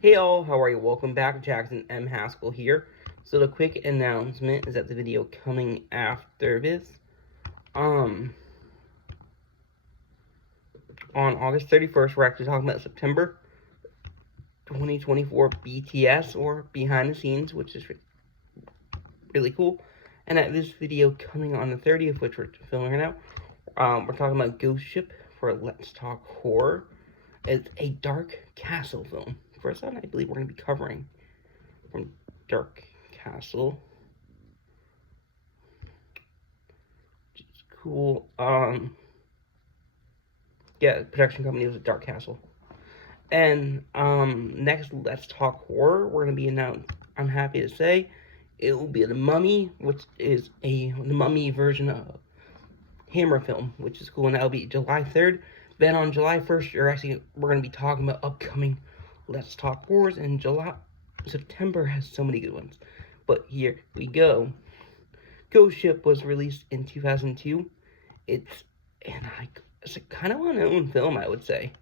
Hey all, how are you? Welcome back. Jackson M. Haskell here. So the quick announcement is that the video coming after this, um, on August 31st, we're actually talking about September 2024 BTS, or behind the scenes, which is really cool. And at this video coming on the 30th, which we're filming right now, we're talking about GhostShip for Let's Talk Horror. It's a Dark Castle film. First one, I believe we're going to be covering from Dark Castle. Which is cool. Yeah, production company was Dark Castle. And next, Let's Talk Horror. We're going to be announced. I'm happy to say it will be The Mummy, which is the Mummy version of Hammer film, which is cool, and that'll be July 3rd. Then on July 1st, we're going to be talking about upcoming Let's Talk Horrors, and September has so many good ones. But here we go. Ghost Ship was released in 2002. It's a kind of unknown film, I would say.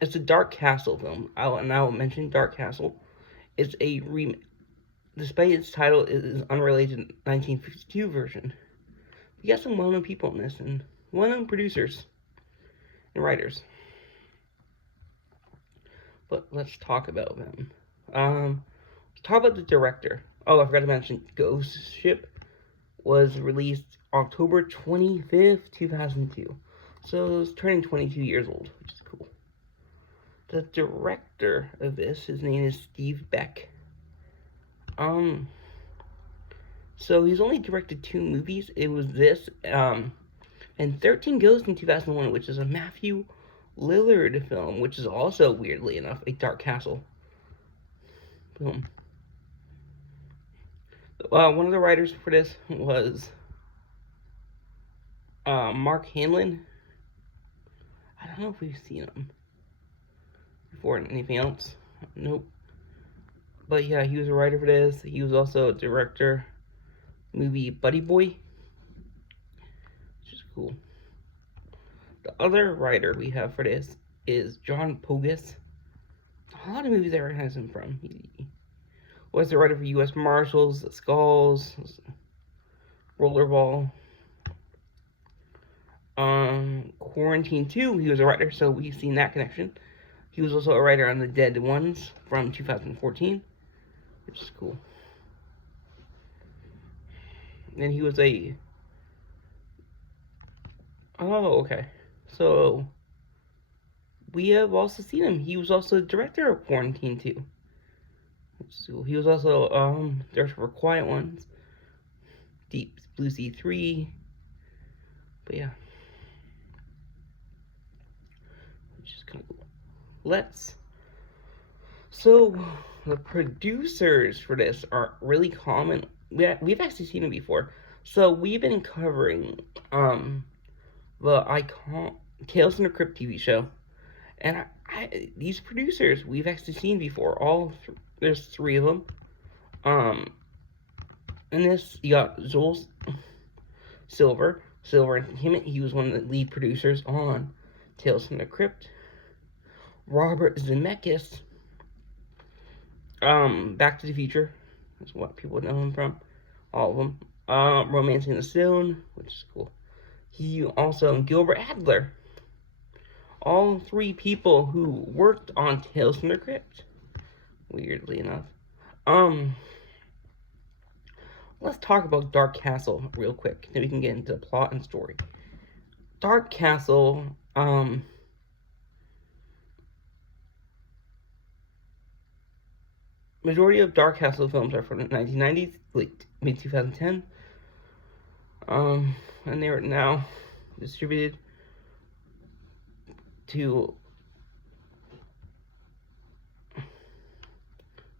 It's a Dark Castle film. I'll mention Dark Castle. It's a despite its title, it is unrelated 1952 version. We got some well-known people in this, and well-known producers and writers. But let's talk about them. Let's talk about the director. Oh, I forgot to mention Ghost Ship was released October 25th, 2002. So it's turning 22 years old, which is cool. The director of this, his name is Steve Beck. So he's only directed 2 movies. It was this, and 13 Ghosts in 2001, which is a Matthew Lillard film, which is also, weirdly enough, a Dark Castle film. One of the writers for this was Mark Hanlon. I don't know if we've seen him before in anything else. Nope. But yeah, he was a writer for this. He was also a director. Movie Buddy Boy, which is cool. The other writer we have for this is John Pogus. A lot of movies I recognize him from. He was the writer for U.S. Marshals, The Skulls, Rollerball. Quarantine 2, he was a writer, so we've seen that connection. He was also a writer on The Dead Ones from 2014, which is cool. And he was okay. So, we have also seen him. He was also the director of Quarantine 2. So he was also director for Quiet Ones, Deep Blue Sea 3. But yeah. Which is kind of cool. So, the producers for this are really common. We've actually seen them before. So, we've been covering the Tales from the Crypt TV show. And these producers we've actually seen before. There's 3 of them. In this, you got Joel Silver, and he was one of the lead producers on Tales from the Crypt. Robert Zemeckis, Back to the Future, is what people know him from. All of them. Romancing the Stone, which is cool. He also, Gilbert Adler. All 3 people who worked on Tales from the Crypt, weirdly enough. Let's talk about Dark Castle real quick, then we can get into the plot and story. Dark Castle, majority of Dark Castle films are from the 1990s, late mid-2010. And they are now distributed to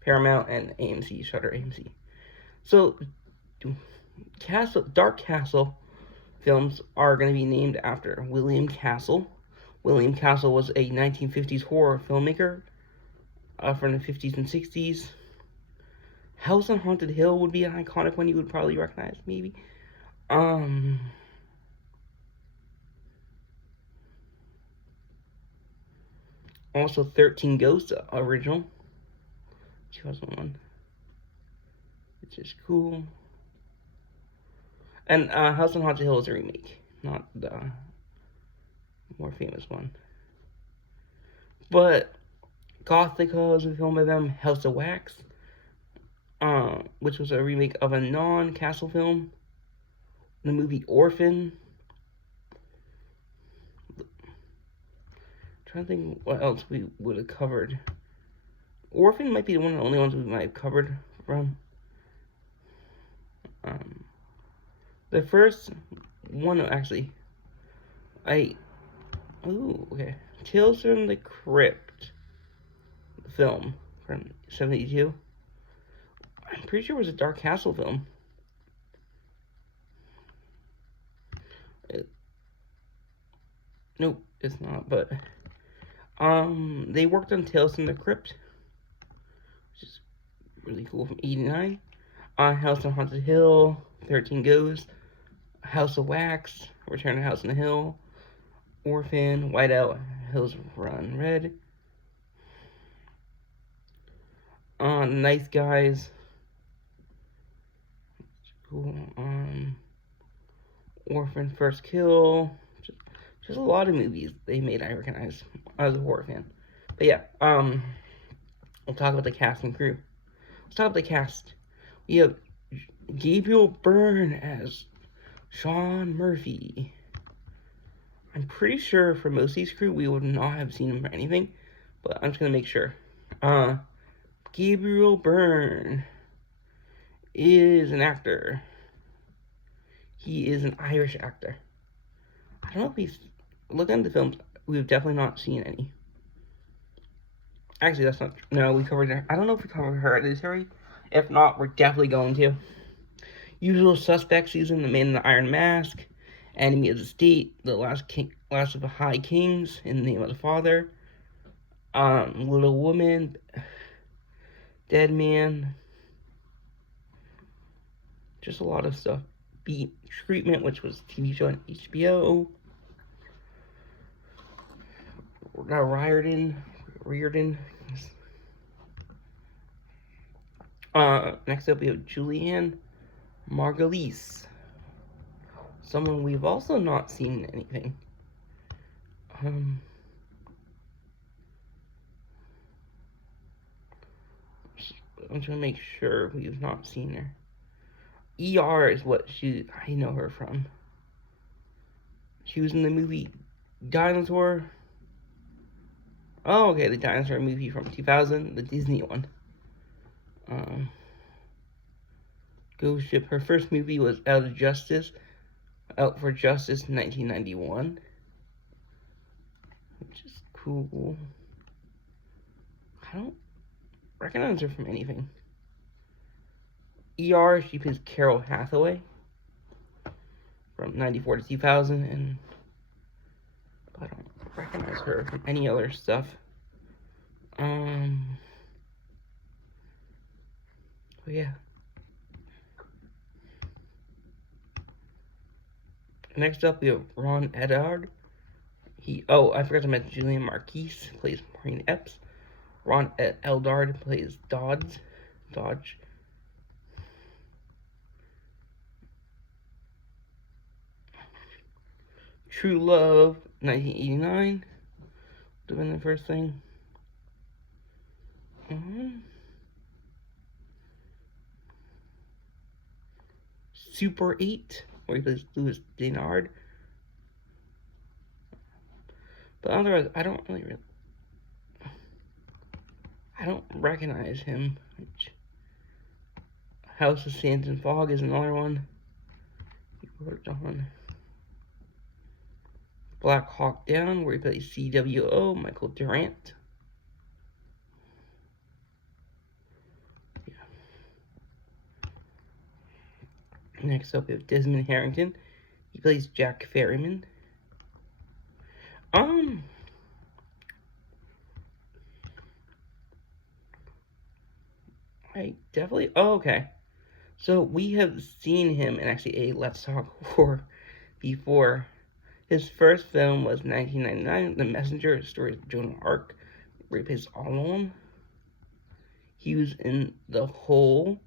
Paramount and AMC, Shutter AMC. So, Dark Castle films are going to be named after William Castle. William Castle was a 1950s horror filmmaker from the 50s and 60s. House on Haunted Hill would be an iconic one you would probably recognize, maybe. Also, 13 Ghosts original, 2001, which is cool. And House on Haunted Hill is a remake, not the more famous one. But Gothica is a film by them. House of Wax, which was a remake of a non-Castle film. The movie Orphan. I'm trying to think what else we would have covered. Orphan might be one of the only ones we might have covered from. The first one, actually, okay. Tales from the Crypt film from 72. I'm pretty sure it was a Dark Castle film. Nope, it's not, but they worked on Tales from the Crypt, which is really cool, from 89. House on Haunted Hill, 13 Ghosts, House of Wax, Return to House on the Hill, Orphan, Whiteout, Hills Run Red, Nice Guys, cool, Orphan, First Kill, just a lot of movies they made I recognize as a horror fan. But yeah, we'll talk about the cast and crew. Let's talk about the cast. We have Gabriel Byrne as Sean Murphy. I'm pretty sure for most of these crew, we would not have seen him for anything, but I'm just gonna make sure. Gabriel Byrne is an actor. He is an Irish actor. I don't know if we've looked into films. We've definitely not seen any. Actually, that's not true. No, we covered her. I don't know if we covered Hereditary. If not, we're definitely going to. Usual Suspects, using The Man in the Iron Mask, Enemy of the State, The Last of the High Kings, In the Name of the Father, Little Woman, Dead Man, just a lot of stuff. Beat Treatment, which was a TV show on HBO. Reardon. Next up we have Julianne Margulies, someone we've also not seen in anything. I'm trying to make sure we've not seen her. ER is what I know her from. She was in the movie Dinosaur. Oh, okay, the dinosaur movie from 2000, the Disney one. GhostShip. Her first movie was Out for Justice in 1991, which is cool. I don't recognize her from anything. ER, she plays Carol Hathaway from 94 to 2000, and I don't recognize her from any other stuff. But yeah. Next up, we have Ron Eddard. I forgot to mention Julian Marquise plays Maureen Epps. Ron Eldard plays Dodge. True Love, 1989. Would have been the first thing. Super 8, where he plays Louis Denard. But otherwise, I don't recognize him. House of Sands and Fog is another one he worked on. Black Hawk Down, where he plays CWO, Michael Durant. Yeah. Next up, we have Desmond Harrington. He plays Jack Ferryman. Okay. So we have seen him in actually a Let's Talk Horror before. His first film was 1999, The Messenger, story of Joan of Arc, where he plays Alon. He was in The Hole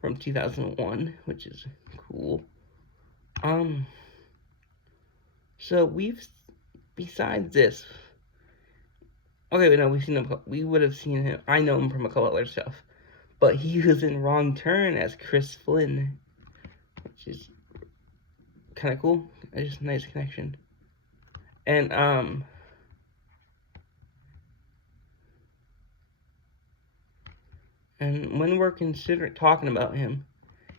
from 2001, which is cool. So besides this, okay, no, we've seen him. We would have seen him. I know him from a couple other stuff, but he was in Wrong Turn as Chris Flynn, which is kind of cool. It's just a nice connection. And when we're considering talking about him,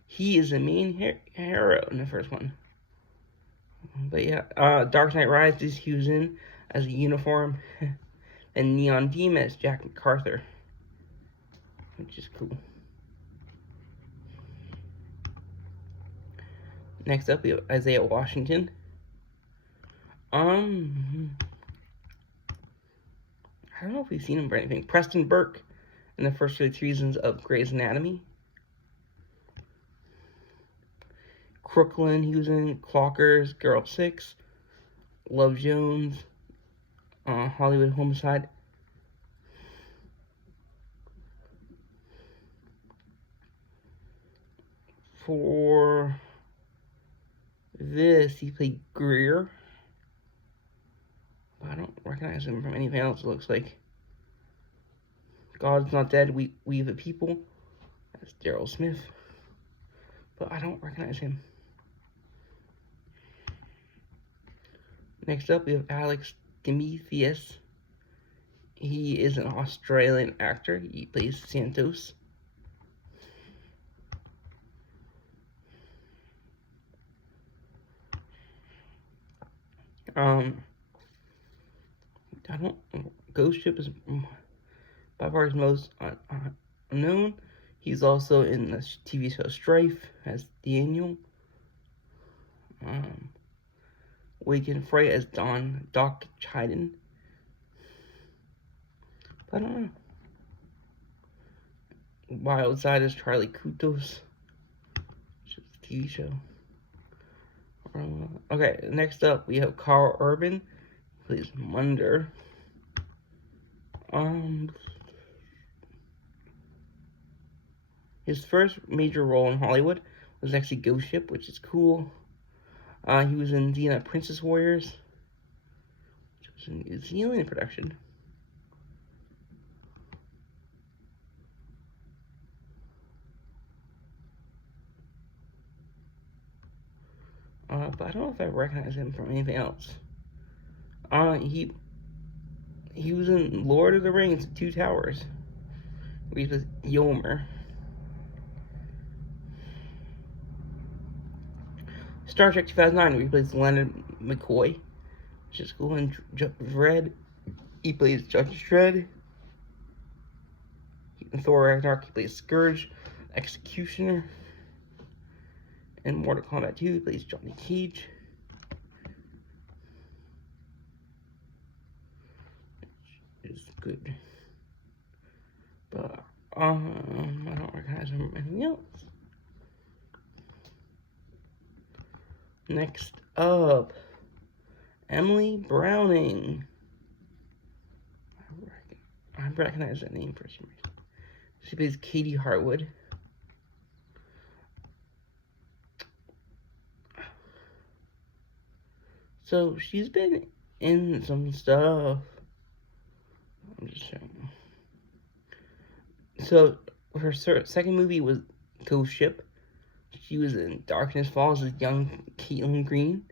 he is the main hero in the first one. But yeah, Dark Knight Rises, he was in as a uniform, and Neon Demon as Jack MacArthur, which is cool. Next up, we have Isaiah Washington. I don't know if we've seen him for anything. Preston Burke in the first 3 seasons of Grey's Anatomy. Crooklyn, he was in Clockers, Girl 6, Love Jones, Hollywood Homicide. For this, he played Greer. I don't recognize him from anything else, it looks like. God's Not Dead, We the People. That's Daryl Smith. But I don't recognize him. Next up, we have Alex Demetrius. He is an Australian actor. He plays Santos. GhostShip is by far his most unknown. He's also in the TV show Strife as Daniel. Waken Fright as Doc Chiden. I don't know. Wild Side as Charlie Kutos, which is a TV show. Okay, next up we have Carl Urban, who plays Munder. His first major role in Hollywood was actually Ghost Ship, which is cool. He was in Xena Princess Warriors, which was a New Zealand production. But I don't know if I recognize him from anything else. He was in Lord of the Rings, Two Towers, where he was Yomer. Star Trek 2009, where he plays Leonard McCoy, which is cool. And Dredd, he plays Judge Dredd. In Thor Ragnarok, he plays Scourge, Executioner. In Mortal Kombat 2, he plays Johnny Cage. Which is good. But, I don't recognize him from anything else. Next up, Emily Browning. I recognize that name for some reason. She plays Katie Hartwood. So she's been in some stuff. I'm just showing. So her second movie was Ghost Ship. She was in Darkness Falls as young Caitlin Green.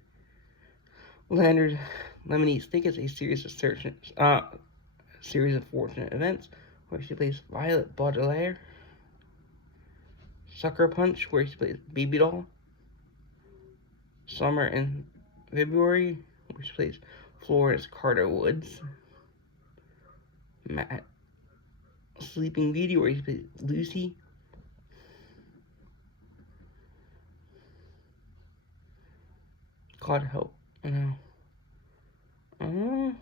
Leonard Lemony's Think is a series of fortunate events where she plays Violet Baudelaire. Sucker Punch, where she plays Baby Doll. Summer in February, where she plays Florence Carter Woods. Matt Sleeping Beauty, where she plays Lucy. God help, I don't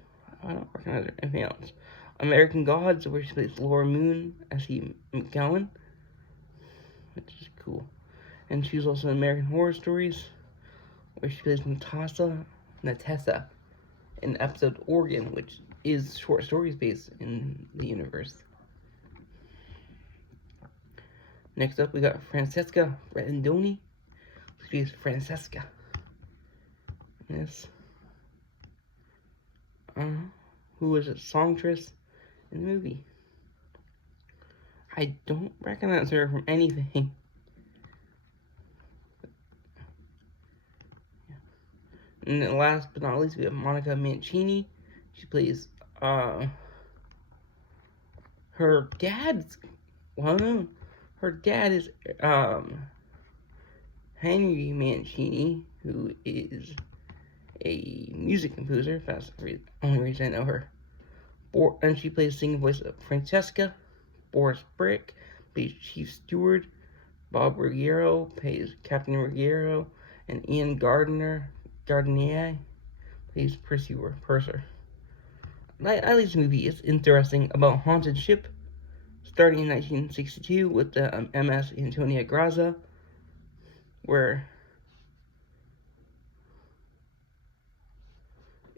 recognize anything else. American Gods, where she plays Laura Moon as he McGowan, which is cool. And she's also in American Horror Stories, where she plays Natessa in the episode Oregon, which is short stories based in the universe. Next up, we got Francesca Rendoni. She's Francesca. Yes. Who was a songstress in the movie. I don't recognize her from anything. And then last but not least, we have Monica Mancini. She plays, her dad's well known. Her dad is, Henry Mancini, who is a music composer. That's the only reason I know her. And she plays the singing voice of Francesca. Boris Brick plays Chief Steward. Bob Ruggiero plays Captain Ruggiero. And Ian Gardenier plays Percy Purser. I like this movie. It's interesting about haunted ship, starting in 1962 with the MS Antonia Grazia, where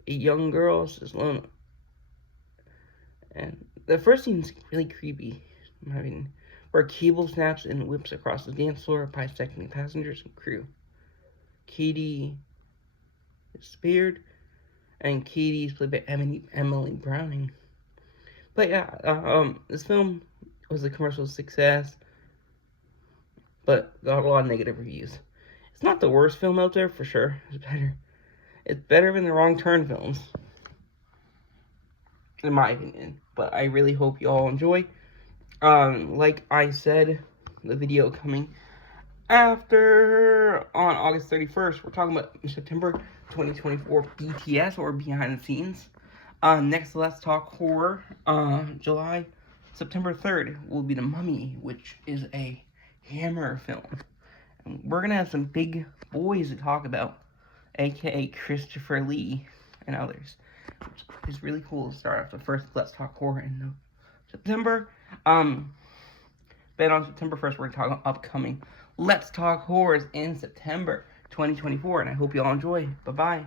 a young girl is alone. And the first scene's really creepy. I mean, where cable snaps and whips across the dance floor, bisecting passengers and crew. Katie is spared, and Katie is played by Emily Browning. But yeah, this film was a commercial success, but got a lot of negative reviews. It's not the worst film out there, for sure. It's better than the Wrong Turn films, in my opinion. But I really hope you all enjoy. Like I said, the video coming after on August 31st. We're talking about September 2024 BTS, or behind the scenes. Next, Let's Talk Horror. September 3rd will be The Mummy, which is a Hammer film. And we're gonna have some big boys to talk about, aka Christopher Lee and others, which is really cool to start off the first Let's Talk Horror in September. Then on September 1st, we're talking upcoming Let's Talk Horrors in September 2024, and I hope you all enjoy. Bye-bye.